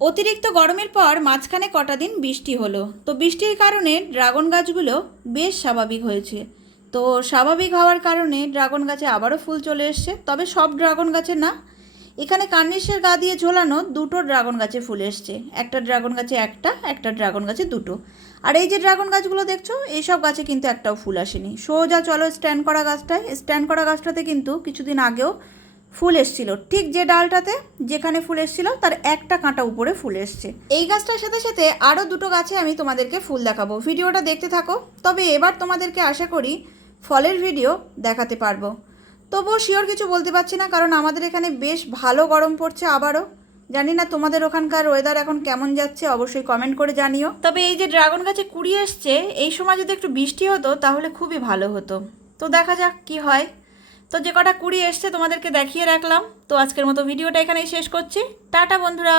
অতিরিক্ত গরমের পর মাঝখানে কটা দিন বৃষ্টি হলো, তো বৃষ্টির কারণে ড্রাগন গাছগুলো বেশ স্বাভাবিক হয়েছে। তো স্বাভাবিক হওয়ার কারণে ড্রাগন গাছে আবারও ফুল চলে এসছে, তবে সব ড্রাগন গাছে না। এখানে কার্নিশের গা দিয়ে ঝোলানো দুটো ড্রাগন গাছে ফুল এসছে, একটা ড্রাগন গাছে একটা ড্রাগন গাছে দুটো। আর এই যে ড্রাগন গাছগুলো দেখছো, এইসব গাছে কিন্তু একটাও ফুল আসেনি। সোজা চলো স্ট্যান্ড করা গাছটাতে কিন্তু কিছুদিন আগেও ফুল এসছিল, ঠিক যে ডালটাতে যেখানে ফুল এসছিল তার একটা কাঁটা উপরে ফুল এসছে। এই গাছটার সাথে সাথে আরও দুটো গাছে আমি তোমাদেরকে ফুল দেখাবো, ভিডিওটা দেখতে থাকো। তবে এবার তোমাদেরকে আশা করি ফলের ভিডিও দেখাতে পারবো। তবুও শিওর কিছু বলতে পারছি না, কারণ আমাদের এখানে বেশ ভালো গরম পড়ছে আবারও। জানি না তোমাদের ওখানকার ওয়েদার এখন কেমন যাচ্ছে, অবশ্যই কমেন্ট করে জানিও। তবে এই যে ড্রাগন গাছে কুড়ি এসছে, এই সময় যদি একটু বৃষ্টি হতো তাহলে খুবই ভালো হতো। তো দেখা যাক কি হয়। তো যে কটা কুড়ি এসছে তোমাদেরকে দেখিয়ে রাখলাম। তো আজকের মতো ভিডিওটা এখানেই শেষ করছি। টাটা বন্ধুরা।